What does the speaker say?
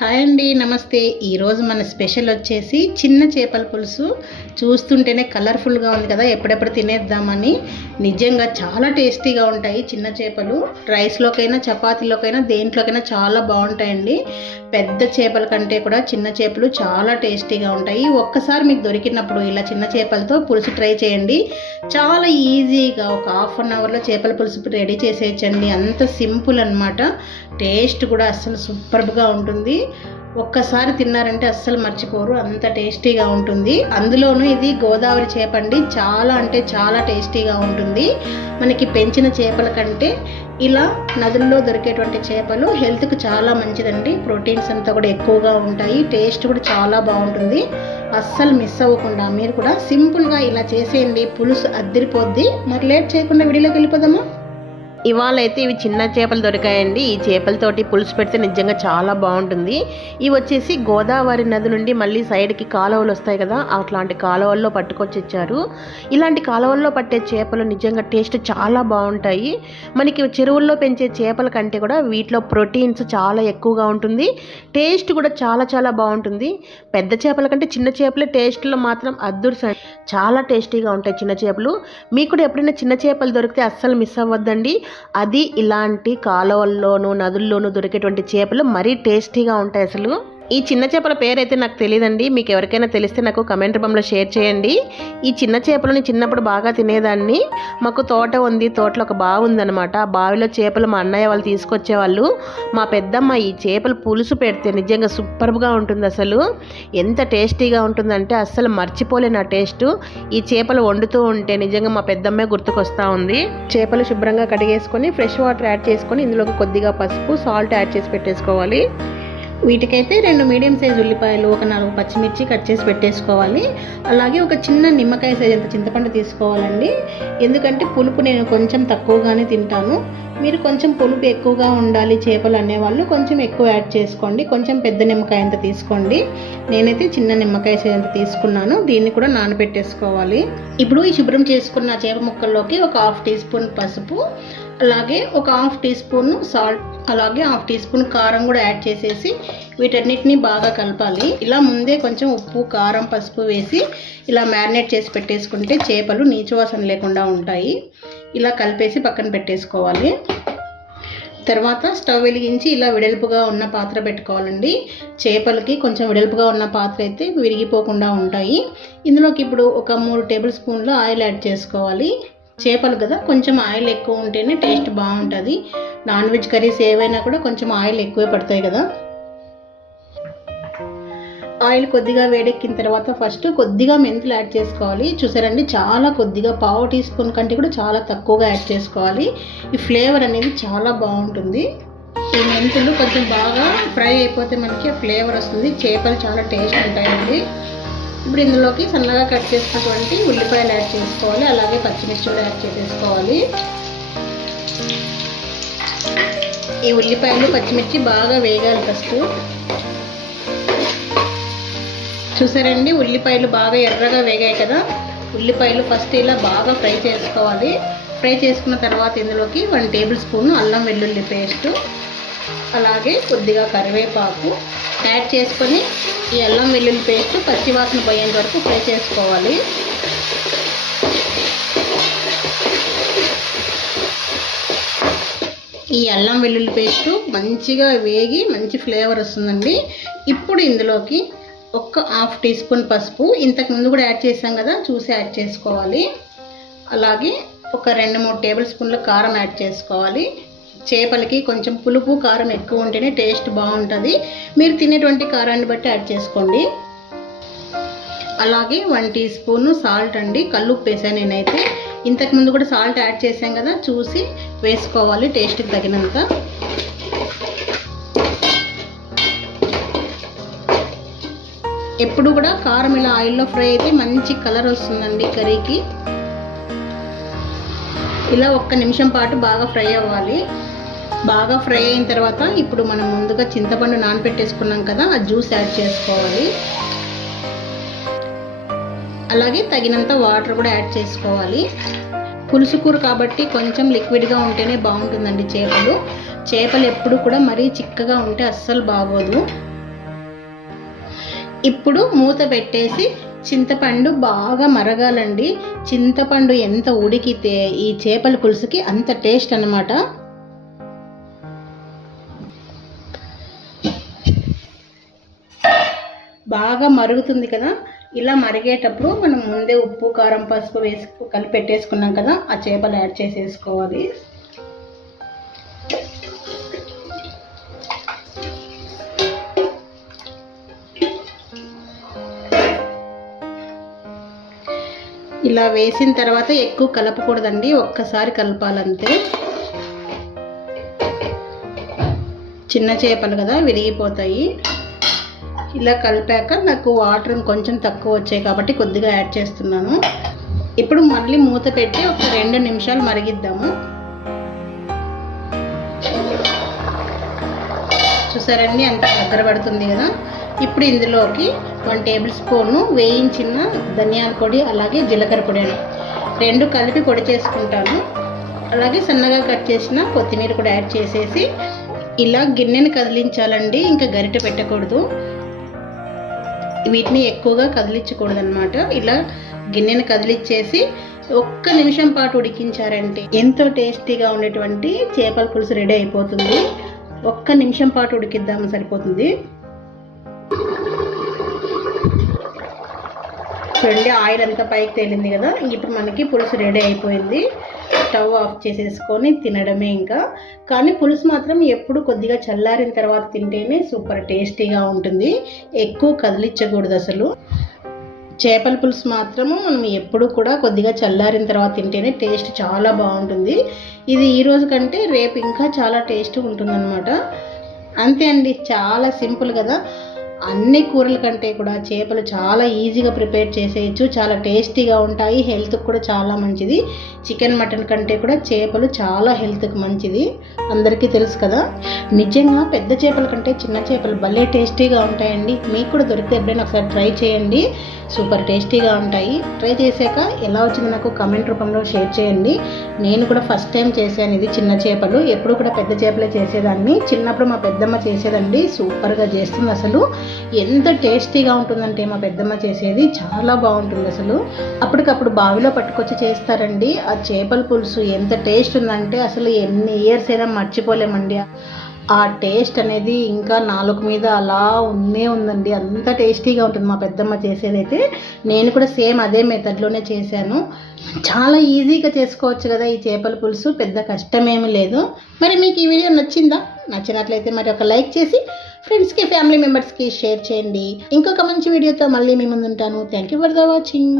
Hi అండి నమస్తే. ఈరోజు మన స్పెషల్ వచ్చేసి చిన్న చేపల పులుసు. చూస్తుంటేనే కలర్ఫుల్గా ఉంది కదా ఎప్పుడెప్పుడు తినేద్దామని. నిజంగా చాలా టేస్టీగా ఉంటాయి చిన్న చేపలు. రైస్లోకైనా చపాతీలోకైనా దేంట్లోకైనా చాలా బాగుంటాయండి. పెద్ద చేపల కంటే కూడా చిన్న చేపలు చాలా టేస్టీగా ఉంటాయి. ఒక్కసారి మీకు దొరికినప్పుడు ఇలా చిన్న చేపలతో పులుసు ట్రై చేయండి. చాలా ఈజీగా ఒక హాఫ్ అన్ అవర్లో చేపల పులుసు రెడీ చేసేయచ్చండి. అంత సింపుల్ అనమాట టేస్ట్ కూడా అస్సలు సూపర్గా ఉంటుంది. ఒక్కసారి తిన్నారంటే అస్సలు మర్చిపోరు. అంత టేస్టీగా ఉంటుంది. అందులోనూ ఇది గోదావరి చేప అండి చాలా అంటే చాలా టేస్టీగా ఉంటుంది. మనకి పెంచిన చేపల కంటే ఇలా నదుల్లో దొరికేటువంటి చేపలు హెల్త్కి చాలా మంచిదండి. ప్రోటీన్స్ అంతా కూడా ఎక్కువగా ఉంటాయి. టేస్ట్ కూడా చాలా బాగుంటుంది. అస్సలు మిస్ అవ్వకుండా మీరు కూడా సింపుల్గా ఇలా చేసేయండి. పులుసు అద్దరిపోద్ది. మరి లేట్ చేయకుండా విడిలోకి వెళ్ళిపోదామా? ఇవాళ అయితే ఇవి చిన్న చేపలు దొరికాయండి. ఈ చేపలతోటి పులుసు పెడితే నిజంగా చాలా బాగుంటుంది. ఇవి వచ్చేసి గోదావరి నది నుండి మళ్ళీ సైడ్కి కాలువలు వస్తాయి కదా అట్లాంటి కాలువల్లో పట్టుకొచ్చి ఇచ్చారు ఇలాంటి కాలువల్లో పట్టే చేపలు నిజంగా టేస్ట్ చాలా బాగుంటాయి. మనకి చెరువుల్లో పెంచే చేపల కంటే కూడా వీటిలో ప్రోటీన్స్ చాలా ఎక్కువగా ఉంటుంది. టేస్ట్ కూడా చాలా చాలా బాగుంటుంది. పెద్ద చేపల కంటే చిన్న చేపల టేస్ట్లో మాత్రం అదృశ్యం చాలా టేస్టీగా ఉంటాయి చిన్న చేపలు. మీకు కూడా ఎప్పుడైనా చిన్న చేపలు దొరికితే అస్సలు మిస్ అవ్వద్దండి. అది ఇలాంటి కాలువల్లోనూ నదుల్లోనూ దొరికేటువంటి చేపలు మరీ టేస్టీగా ఉంటాయి అసలు. ఈ చిన్న చేపల పేరైతే నాకు తెలియదండి మీకు ఎవరికైనా తెలిస్తే నాకు కమెంట్ రూపంలో షేర్ చేయండి. ఈ చిన్న చేపలని చిన్నప్పుడు బాగా తినేదాన్ని. మాకు తోట ఉంది. తోటలో ఒక బావి ఉందన్నమాట. ఆ బావిలో చేపలు మా అన్నయ్య వాళ్ళు తీసుకొచ్చేవాళ్ళు. మా పెద్దమ్మ ఈ చేపలు పులుసు పెడితే నిజంగా సూపర్గా ఉంటుంది అసలు. ఎంత టేస్టీగా ఉంటుందంటే అస్సలు మర్చిపోలేను ఆ టేస్ట్ ఈ చేపలు వండుతూ ఉంటే నిజంగా మా పెద్దమ్మే గుర్తుకొస్తూ ఉంది. చేపలు శుభ్రంగా కడిగేసుకొని ఫ్రెష్ వాటర్ యాడ్ చేసుకొని ఇందులోకి కొద్దిగా పసుపు సాల్ట్ యాడ్ చేసి పెట్టేసుకోవాలి. వీటికైతే రెండు మీడియం సైజ్ ఉల్లిపాయలు ఒక నాలుగు పచ్చిమిర్చి కట్ చేసి పెట్టేసుకోవాలి. అలాగే ఒక చిన్న నిమ్మకాయ సైజ్ అంత చింతపండు తీసుకోవాలండి. ఎందుకంటే పులుపు నేను కొంచెం తక్కువగానే తింటాను. మీరు కొంచెం పులుపు ఎక్కువగా ఉండాలి చేపలు అనేవాళ్ళు కొంచెం ఎక్కువ యాడ్ చేసుకోండి. కొంచెం పెద్ద నిమ్మకాయ అంత తీసుకోండి. నేనైతే చిన్న నిమ్మకాయ సైజ్ అంత తీసుకున్నాను. దీన్ని కూడా నానబెట్టేసుకోవాలి. ఇప్పుడు ఈ శుభ్రం చేసుకున్న చేప ముక్కల్లోకి ఒక హాఫ్ టీ స్పూన్ పసుపు అలాగే ఒక హాఫ్ టీ స్పూన్ సాల్ట్ అలాగే హాఫ్ టీ స్పూన్ కారం కూడా యాడ్ చేసేసి వీటన్నిటిని బాగా కలపాలి. ఇలా ముందే కొంచెం ఉప్పు కారం పసుపు వేసి ఇలా మ్యారినేట్ చేసి పెట్టేసుకుంటే చేపలు నీచువాసన లేకుండా ఉంటాయి. ఇలా కలిపేసి పక్కన పెట్టేసుకోవాలి. తర్వాత స్టవ్ వెలిగించి ఇలా వెడల్పుగా ఉన్న పాత్ర పెట్టుకోవాలండి. చేపలకి కొంచెం వెడల్పుగా ఉన్న పాత్ర అయితే విరిగిపోకుండా ఉంటాయి. ఇందులోకి ఇప్పుడు ఒక మూడు టేబుల్ స్పూన్లు ఆయిల్ యాడ్ చేసుకోవాలి. చేపలు కదా కొంచెం ఆయిల్ ఎక్కువ ఉంటేనే టేస్ట్ బాగుంటుంది. నాన్ వెజ్ కర్రీస్ ఏవైనా కూడా కొంచెం ఆయిల్ ఎక్కువే పడతాయి కదా. ఆయిల్ కొద్దిగా వేడెక్కిన తర్వాత ఫస్ట్ కొద్దిగా మెంతులు యాడ్ చేసుకోవాలి. చూసారండి చాలా కొద్దిగా పావు టీ స్పూన్ కంటే కూడా చాలా తక్కువగా యాడ్ చేసుకోవాలి. ఈ ఫ్లేవర్ అనేది చాలా బాగుంటుంది. ఈ మెంతులు కొంచెం బాగా ఫ్రై అయిపోతే మనకి ఫ్లేవర్ వస్తుంది. చేపలు చాలా టేస్ట్ ఉంటాయండి. ఇప్పుడు ఇందులోకి సన్నగా కట్ చేసినటువంటి ఉల్లిపాయలు యాడ్ చేసుకోవాలి. అలాగే పచ్చిమిర్చి కూడా యాడ్ చేసేసుకోవాలి. ఈ ఉల్లిపాయలు పచ్చిమిర్చి బాగా వేగాలి ఫస్ట్. చూసారండి? ఉల్లిపాయలు బాగా ఎర్రగా వేగాయి కదా? ఉల్లిపాయలు ఫస్ట్ ఇలా బాగా ఫ్రై చేసుకోవాలి. ఫ్రై చేసుకున్న తర్వాత ఇందులోకి వన్ టేబుల్ స్పూన్ అల్లం వెల్లుల్లి పేస్ట్ అలాగే కొద్దిగా కరివేపాకు యాడ్ చేసుకొని ఈ అల్లం వెల్లుల్లి పేస్ట్ పచ్చివాసన పోయేంత వరకు ఫ్రై చేసుకోవాలి. ఈ అల్లం వెల్లుల్లి పేస్ట్ మంచిగా వేగి మంచి ఫ్లేవర్ వస్తుందండి. ఇప్పుడు ఇందులోకి ఒక్క హాఫ్ టీ స్పూన్ పసుపు ఇంతకు ముందు కూడా యాడ్ చేసాం కదా చూసి యాడ్ చేసుకోవాలి. అలాగే ఒక రెండు మూడు టేబుల్ స్పూన్ల కారం యాడ్ చేసుకోవాలి. చేపలకి కొంచెం పులుపు కారం ఎక్కువ ఉంటేనే టేస్ట్ బాగుంటుంది. మీరు తినేటువంటి కారాన్ని బట్టి యాడ్ చేసుకోండి. అలాగే వన్ టీ స్పూన్ సాల్ట్ అండి. కల్లుప్పు వేసాను నేనైతే. ఇంతకు ముందు కూడా సాల్ట్ యాడ్ చేసాం కదా చూసి వేసుకోవాలి టేస్ట్కి తగినంత. ఎప్పుడు కూడా కారం ఇలా ఆయిల్లో ఫ్రై అయితే మంచి కలర్ వస్తుందండి కర్రీకి. ఇలా ఒక్క నిమిషం పాటు బాగా ఫ్రై అవ్వాలి. బాగా ఫ్రై అయిన తర్వాత ఇప్పుడు మనం ముందుగా చింతపండు నానబెట్టేసుకున్నాం కదా ఆ జ్యూస్ యాడ్ చేసుకోవాలి. అలాగే తగినంత వాటర్ కూడా యాడ్ చేసుకోవాలి. పులుసు కూర కాబట్టి కొంచెం లిక్విడ్గా ఉంటేనే బాగుంటుందండి చేపలు. చేపలు ఎప్పుడు కూడా మరీ చిక్కగా ఉంటే అస్సలు బాగోదు. ఇప్పుడు మూత పెట్టేసి చింతపండు బాగా మరగాలండి. చింతపండు ఎంత ఉడికితే ఈ చేపల పులుసుకి అంత టేస్ట్ అన్నమాట. బాగా మరుగుతుంది కదా ఇలా మరిగేటప్పుడు మనం ముందే ఉప్పు కారం పసుపు వేసి కలిపి పెట్టేసుకున్నాం కదా ఆ చేపలు యాడ్ చేసేసుకోవాలి. ఇలా వేసిన తర్వాత ఎక్కువ కలపకూడదండి ఒక్కసారి కలపాలంతే. చిన్న చేపలు కదా విరిగిపోతాయి. ఇలా కలిపాక నాకు వాటర్ కొంచెం తక్కువ వచ్చాయి కాబట్టి కొద్దిగా యాడ్ చేస్తున్నాను. ఇప్పుడు మళ్ళీ మూత పెట్టి ఒక రెండు నిమిషాలు మరిగిద్దాము. చూసారండి అంత దగ్గర పడుతుంది కదా? ఇప్పుడు ఇందులోకి వన్ టేబుల్ స్పూను వేయించిన ధనియాల పొడి అలాగే జీలకర్ర పొడి అని రెండు కలిపి పొడి చేసుకుంటాను. అలాగే సన్నగా కట్ చేసిన కొత్తిమీర కూడా యాడ్ చేసేసి ఇలా గిన్నెని కదిలించాలండి ఇంకా గరిటె పెట్టకూడదు. వీటిని ఎక్కువగా కదిలించకూడదనమాట ఇలా గిన్నెను కదిలిచ్చేసి ఒక్క నిమిషం పాటు ఉడికించారంటే ఎంతో టేస్టీగా ఉండేటువంటి చేపల పులుసు రెడీ అయిపోతుంది. ఒక్క నిమిషం పాటు ఉడికిద్దాము సరిపోతుంది. చూడండి ఆయిల్ అంతా పైకి తేలింది కదా. ఇప్పుడు మనకి పులుసు రెడీ అయిపోయింది. స్టవ్ ఆఫ్ చేసేసుకొని తినడమే ఇంకా. కానీ పులుసు మాత్రం ఎప్పుడు కొద్దిగా చల్లారిన తర్వాత తింటేనే సూపర్ టేస్టీగా ఉంటుంది. ఎక్కువ కదిలించకూడదు అసలు. చేపల పులుసు మాత్రము మనం ఎప్పుడు కూడా కొద్దిగా చల్లారిన తర్వాత తింటేనే టేస్ట్ చాలా బాగుంటుంది. ఇది ఈ రోజు కంటే రేపు ఇంకా చాలా టేస్ట్ ఉంటుందన్నమాట. అంతే అండి చాలా సింపుల్ కదా. అన్ని కూరల కంటే కూడా చేపలు చాలా ఈజీగా ప్రిపేర్ చేసేయచ్చు చాలా టేస్టీగా ఉంటాయి హెల్త్కి కూడా చాలా మంచిది. చికెన్ మటన్ కంటే కూడా చేపలు చాలా హెల్త్కి మంచిది. అందరికీ తెలుసు కదా? నిజంగా పెద్ద చేపల కంటే చిన్న చేపలు భలే టేస్టీగా ఉంటాయండి. మీకు కూడా దొరికితే ఎప్పుడైనా ఒకసారి ట్రై చేయండి. సూపర్ టేస్టీగా ఉంటాయి. ట్రై చేశాక ఎలా వచ్చింది నాకు కమెంట్ రూపంలో షేర్ చేయండి. నేను కూడా ఫస్ట్ టైం చేశాను ఇది చిన్న చేపలు. ఎప్పుడు కూడా పెద్ద చేపలే చేసేదాన్ని. చిన్నప్పుడు మా పెద్దమ్మ చేసేదండి. సూపర్గా చేస్తుంది అసలు. ఎంత టేస్టీగా ఉంటుందంటే మా పెద్దమ్మ చేసేది చాలా బాగుంటుంది అసలు. అప్పటికప్పుడు బావిలో పట్టుకొచ్చి చేస్తారండి. ఆ చేపల పులుసు ఎంత టేస్ట్ ఉందంటే అసలు ఎన్ని ఇయర్స్ అయినా మర్చిపోలేమండి. ఆ టేస్ట్ అనేది ఇంకా నాలుగు మీద అలా ఉన్నే ఉందండి. అంత టేస్టీగా ఉంటుంది మా పెద్దమ్మ చేసేదైతే. నేను కూడా సేమ్ అదే మెథడ్లోనే చేశాను. చాలా ఈజీగా చేసుకోవచ్చు కదా ఈ చేపల పులుసు. పెద్ద కష్టమేమీ లేదు. మరి మీకు ఈ వీడియో నచ్చిందా? నచ్చినట్లయితే మరి ఒక లైక్ చేసి ఫ్రెండ్స్కి ఫ్యామిలీ మెంబర్స్కి షేర్ చేయండి. ఇంకొక మంచి వీడియోతో మళ్ళీ మీ ముందుంటాను. Thank you for the watching